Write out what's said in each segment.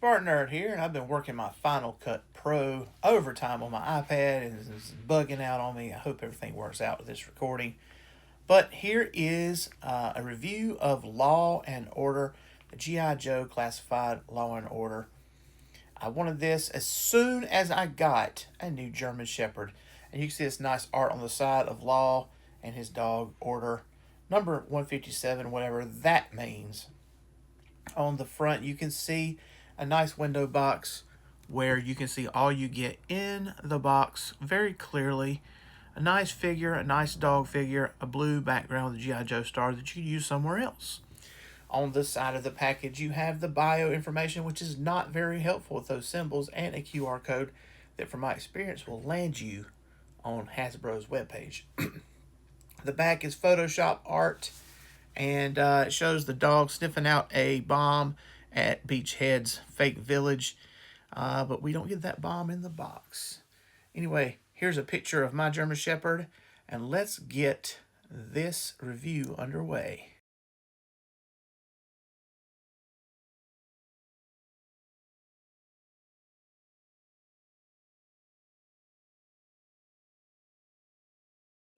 SpartanNerd here, and I've been working my Final Cut Pro overtime on my iPad, and it's bugging out on me. I hope everything works out with this recording. But here is a review of Law and Order, the G.I. Joe classified Law and Order. I wanted this as soon as I got a new German Shepherd. And you can see this nice art on the side of Law and his dog Order. Number 157, whatever that means. On the front, you can see a nice window box where you can see all you get in the box very clearly. A nice figure, a nice dog figure, a blue background with the G.I. Joe star that you could use somewhere else. On this side of the package, you have the bio information, which is not very helpful with those symbols, and a QR code that, from my experience, will land you on Hasbro's webpage. The back is Photoshop art, and it shows the dog sniffing out a bomb at Beachhead's fake village, but we don't get that bomb in the box. Anyway, here's a picture of my German Shepherd, and let's get this review underway.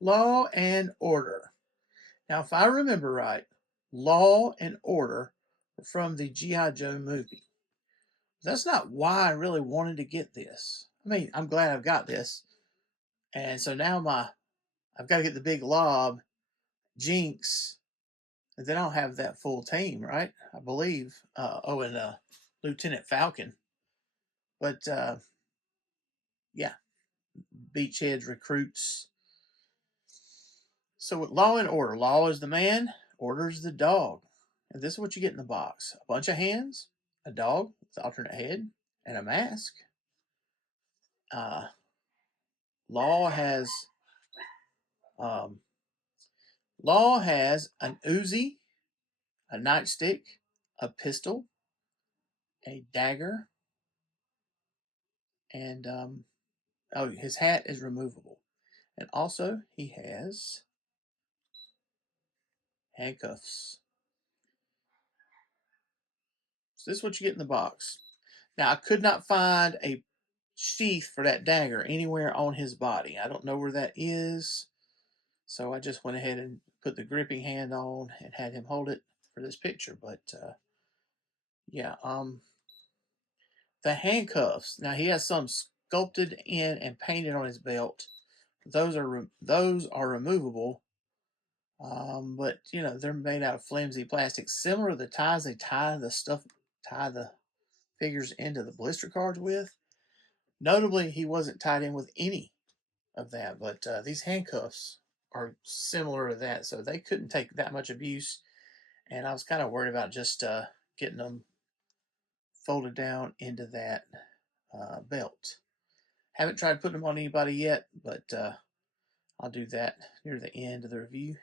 Law and Order. Now, if I remember right, Law and Order were from the G.I. Joe movie. That's not why I really wanted to get this. I mean, I'm glad I've got this. And so now I've got to get the big lob, Jinx, and then I'll have that full team, right? I believe. And Lieutenant Falcon. But yeah, Beachhead recruits. So with Law and Order, Law is the man, Order is the dog. And this is what you get in the box: a bunch of hands, a dog with alternate head, and a mask. Uh, Law has um, Law has an Uzi, a nightstick, a pistol, a dagger, and his hat is removable. And also he has handcuffs. So this is what you get in the box. Now I could not find a sheath for that dagger anywhere on his body. I don't know where that is. So I just went ahead and put the gripping hand on and had him hold it for this picture. But yeah, the handcuffs. Now he has some sculpted in and painted on his belt. Those are removable. But you know, they're made out of flimsy plastic, similar to the ties they tie the figures into the blister cards with. Notably, he wasn't tied in with any of that, but these handcuffs are similar to that, so they couldn't take that much abuse. And I was kind of worried about just getting them folded down into that belt. Haven't tried putting them on anybody yet, but I'll do that near the end of the review.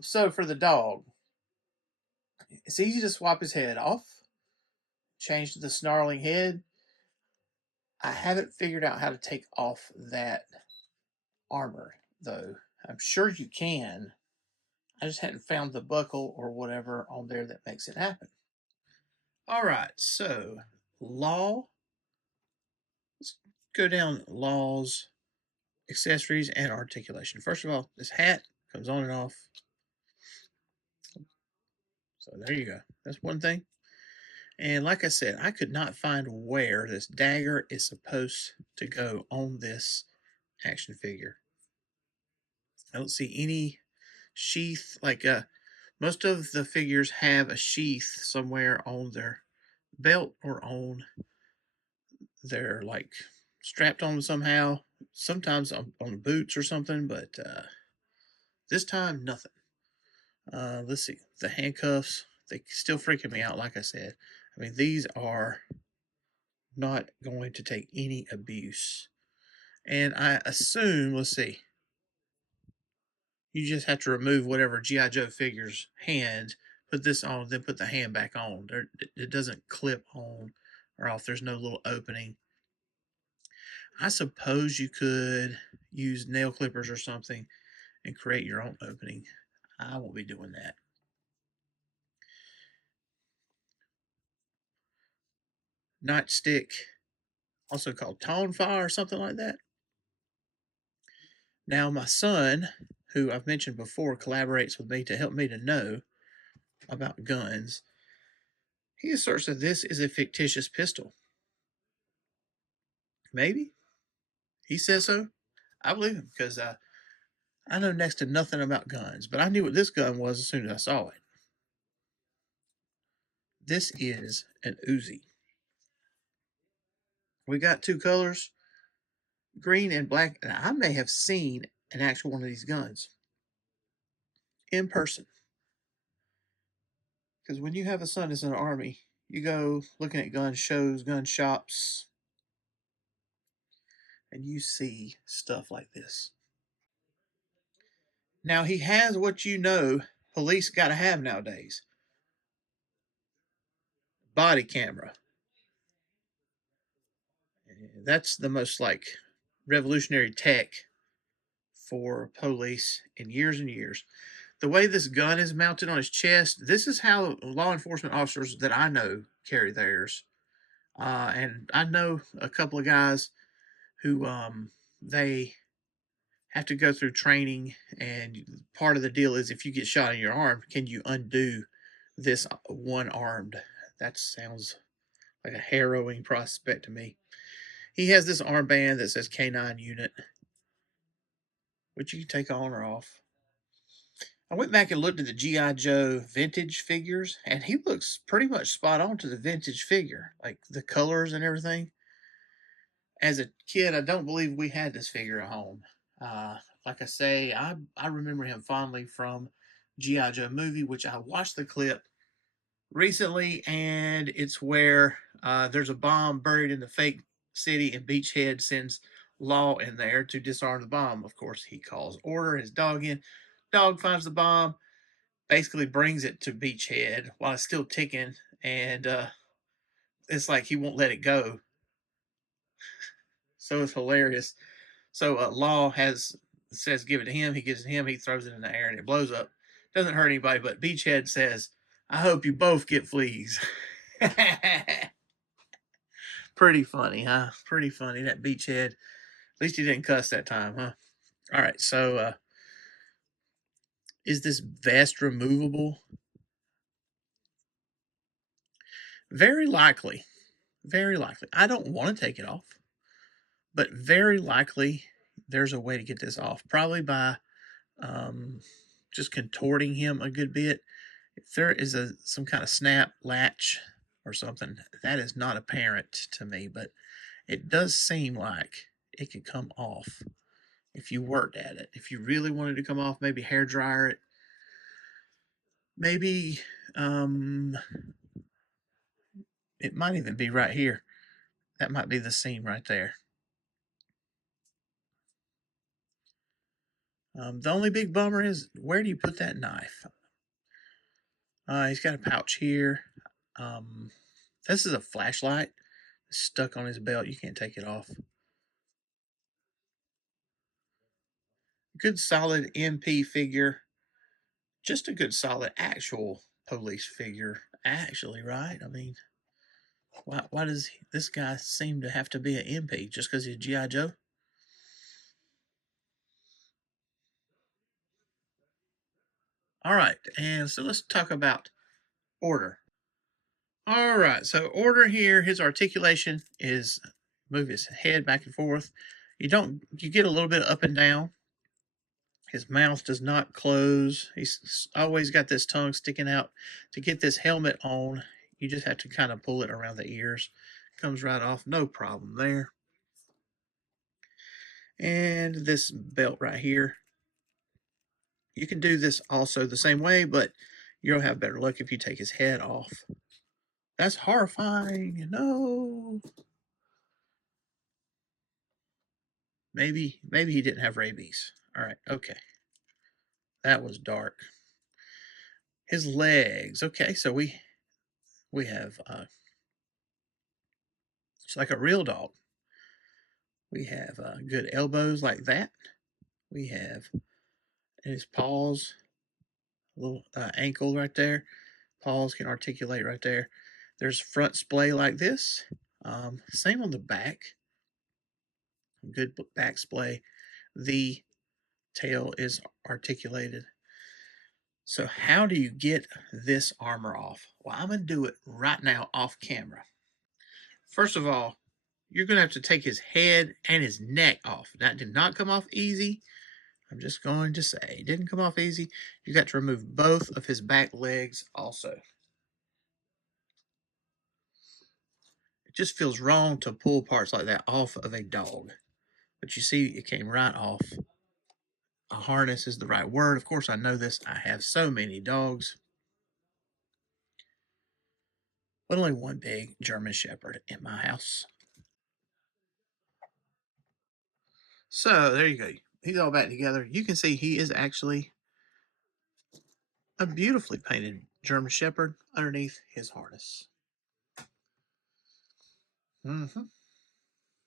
So for the dog, it's easy to swap his head off, change to the snarling head. I haven't figured out how to take off that armor, though. I'm sure you can. I just hadn't found the buckle or whatever on there that makes it happen. All right, so Law. Let's go down Law's accessories and articulation. First of all, this hat comes on and off. So there you go. That's one thing. And like I said, I could not find where this dagger is supposed to go on this action figure. I don't see any sheath. Like most of the figures have a sheath somewhere on their belt or on their, like, strapped on somehow. Sometimes on boots or something, but this time nothing. Let's see, the handcuffs, they still freaking me out. Like I said, I mean, these are not going to take any abuse. And I assume, let's see, you just have to remove whatever G.I. Joe figure's hand, put this on, then put the hand back on. It doesn't clip on or off. There's no little opening. I suppose you could use nail clippers or something and create your own opening. I won't be doing that. nightstick, also called tonfa or something like that. Now, my son, who I've mentioned before, collaborates with me to help me to know about guns. He asserts that this is a fictitious pistol. Maybe. He says so. I believe him because I know next to nothing about guns, but I knew what this gun was as soon as I saw it. This is an Uzi. We got two colors, green and black, and I may have seen an actual one of these guns in person. Because when you have a son that's in the Army, you go looking at gun shows, gun shops, and you see stuff like this. Now, he has what you know police got to have nowadays: body camera. That's the most like revolutionary tech for police in years and years. The way this gun is mounted on his chest, this is how law enforcement officers that I know carry theirs. And I know a couple of guys who they have to go through training, and part of the deal is if you get shot in your arm, can you undo this one armed? That sounds like a harrowing prospect to me. He has this armband that says K9 unit, which you can take on or off. I went back and looked at the G.I. Joe vintage figures, and he looks pretty much spot on to the vintage figure, like the colors and everything. As a kid, I don't believe we had this figure at home. Like I say, I remember him fondly from G.I. Joe movie, which I watched the clip recently, and it's where there's a bomb buried in the fake city, and Beachhead sends Law in there to disarm the bomb. Of course, he calls order his dog in. Dog finds the bomb, basically brings it to Beachhead while it's still ticking, and it's like he won't let it go. So it's hilarious. So Law says give it to him. He gives it to him. He throws it in the air and it blows up. Doesn't hurt anybody, but Beachhead says, "I hope you both get fleas." Pretty funny, huh? Pretty funny, that Beachhead. At least he didn't cuss that time, huh? All right, so is this vest removable? Very likely. Very likely. I don't want to take it off, but very likely there's a way to get this off. Probably by just contorting him a good bit. If there is some kind of snap latch or something, that is not apparent to me, but it does seem like it could come off if you worked at it. If you really wanted to come off, maybe hair dryer it. Maybe it might even be right here. That might be the seam right there. The only big bummer is, where do you put that knife? He's got a pouch here. This is a flashlight stuck on his belt. You can't take it off. Good solid MP figure. Just a good solid actual police figure. Actually, right? I mean, why does this guy seem to have to be an MP? Just because he's G.I. Joe? All right, and so let's talk about order. All right, so order here, his articulation is move his head back and forth. You get a little bit up and down. His mouth does not close. He's always got this tongue sticking out. To get this helmet on, you just have to kind of pull it around the ears. Comes right off, no problem there. And this belt right here, you can do this also the same way, but you'll have better luck if you take his head off. That's horrifying. No. Maybe he didn't have rabies. All right, okay. That was dark. His legs. Okay, so we have it's like a real dog. We have good elbows like that. We have his paws, a little ankle right there. Paws can articulate right there. There's front splay like this. Same on the back. Good back splay. The tail is articulated. So how do you get this armor off? Well, I'm going to do it right now off camera. First of all, you're going to have to take his head and his neck off. That did not come off easy. I'm just going to say it didn't come off easy. You got to remove both of his back legs also. It just feels wrong to pull parts like that off of a dog. But you see, it came right off. A harness is the right word. Of course, I know this. I have so many dogs, but only one big German Shepherd in my house. So there you go. He's all back together. You can see he is actually a beautifully painted German Shepherd underneath his harness.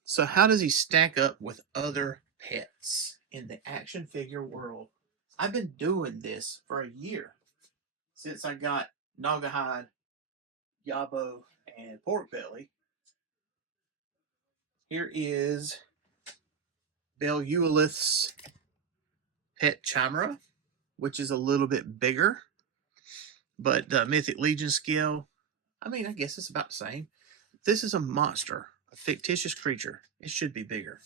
So how does he stack up with other pets in the action figure world? I've been doing this for a year since I got Naugahyde, Yabo, and Pork Belly. Here is Beluelith's pet Chimera, which is a little bit bigger, but the Mythic Legion scale, I mean, I guess it's about the same. This is a monster, a fictitious creature. It should be bigger.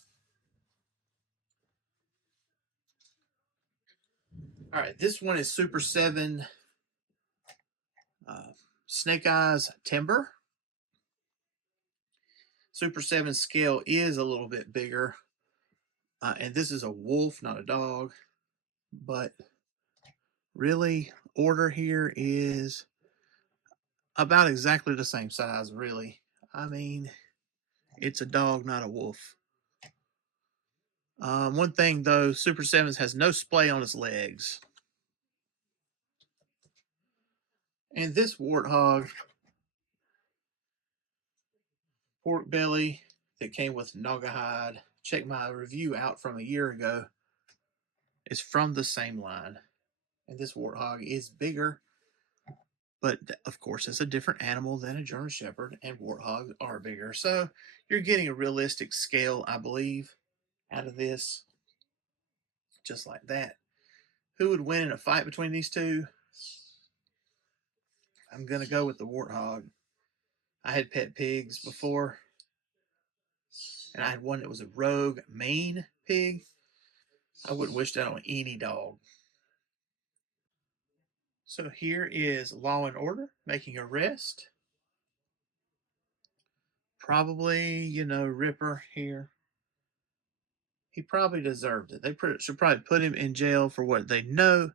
All right, this one is Super 7 Snake Eyes Timber. Super 7 scale is a little bit bigger. And this is a wolf, not a dog. But really, order here is about exactly the same size, really. I mean, it's a dog, not a wolf. One thing, though, Super 7s has no splay on its legs. And this warthog, Pork Belly, that came with Naugahyde, check my review out from a year ago, is from the same line. And this warthog is bigger, but of course it's a different animal than a German Shepherd, and warthogs are bigger. So you're getting a realistic scale, I believe, out of this. Just like that. Who would win in a fight between these two? I'm going to go with the warthog. I had pet pigs before, and I had one that was a rogue Maine pig. I wouldn't wish that on any dog. So here is Law and Order making arrest. Probably, Ripper here. He probably deserved it. They should probably put him in jail for what they know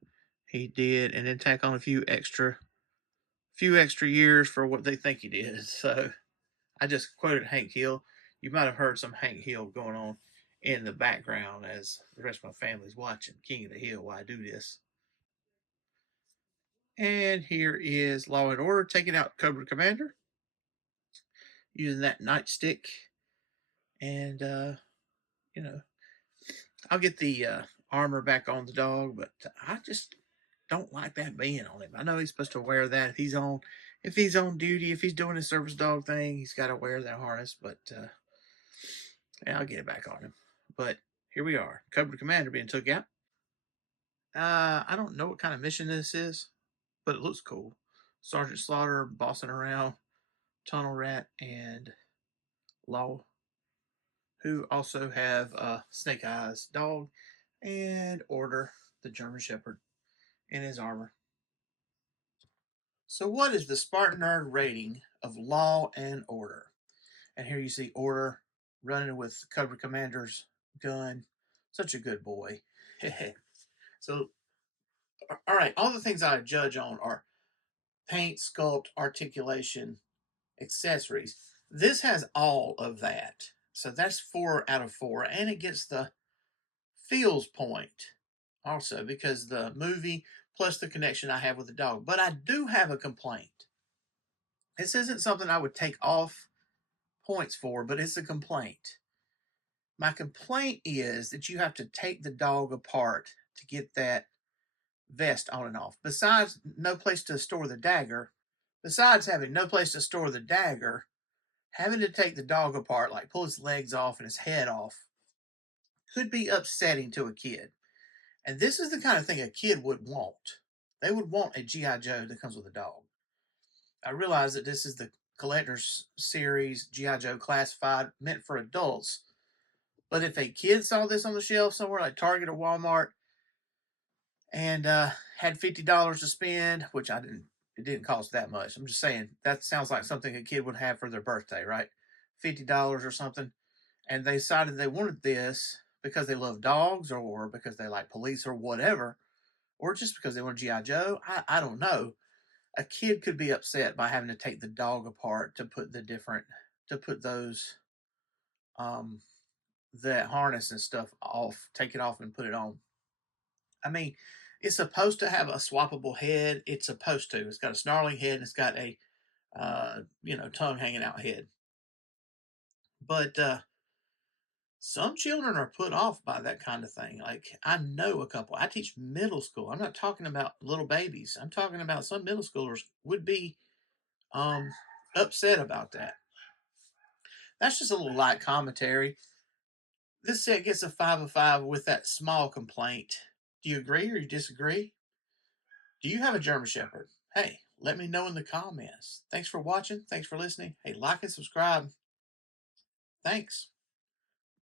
he did, and then tack on a few extra years for what they think he did. So I just quoted Hank Hill. You might have heard some Hank Hill going on in the background as the rest of my family's watching King of the Hill while I do this. And here is Law and Order taking out Cobra Commander using that nightstick. And, I'll get the armor back on the dog, but I just don't like that being on him. I know he's supposed to wear that if he's on duty, if he's doing his service dog thing, he's got to wear that harness. But yeah, I'll get it back on him. But here we are, Cobra Commander being took out. I don't know what kind of mission this is, but it looks cool. Sergeant Slaughter bossing around Tunnel Rat and Law, who also have Snake Eyes dog, and Order, the German Shepherd, in his armor. So what is the SpartanNerd rating of Law and Order? And here you see Order running with Cobra Commander's gun. Such a good boy. So, all right, all the things I judge on are paint, sculpt, articulation, accessories. This has all of that. So that's 4 out of 4. And it gets the feels point also because the movie plus the connection I have with the dog. But I do have a complaint. This isn't something I would take off points for, but it's a complaint. My complaint is that you have to take the dog apart to get that vest on and off. Besides having no place to store the dagger, having to take the dog apart, like pull his legs off and his head off, could be upsetting to a kid. And this is the kind of thing a kid would want. They would want a G.I. Joe that comes with a dog. I realize that this is the collector's series G.I. Joe Classified, meant for adults. But if a kid saw this on the shelf somewhere like Target or Walmart and had $50 to spend, which it didn't cost that much. I'm just saying that sounds like something a kid would have for their birthday, right? $50 or something. And they decided they wanted this because they love dogs or because they like police or whatever, or just because they want G.I. Joe. I don't know. A kid could be upset by having to take the dog apart to put to put those, um, that harness and stuff off, take it off and put it on. I mean, it's supposed to have a swappable head. It's supposed to. It's got a snarling head and it's got a, tongue hanging out head. But some children are put off by that kind of thing. Like I know a couple. I teach middle school. I'm not talking about little babies. I'm talking about some middle schoolers would be um upset about that. That's just a little light commentary. This set gets a 5 of 5 with that small complaint. Do you agree or you disagree? Do you have a German Shepherd? Hey, let me know in the comments. Thanks for watching. Thanks for listening. Hey, like and subscribe. Thanks.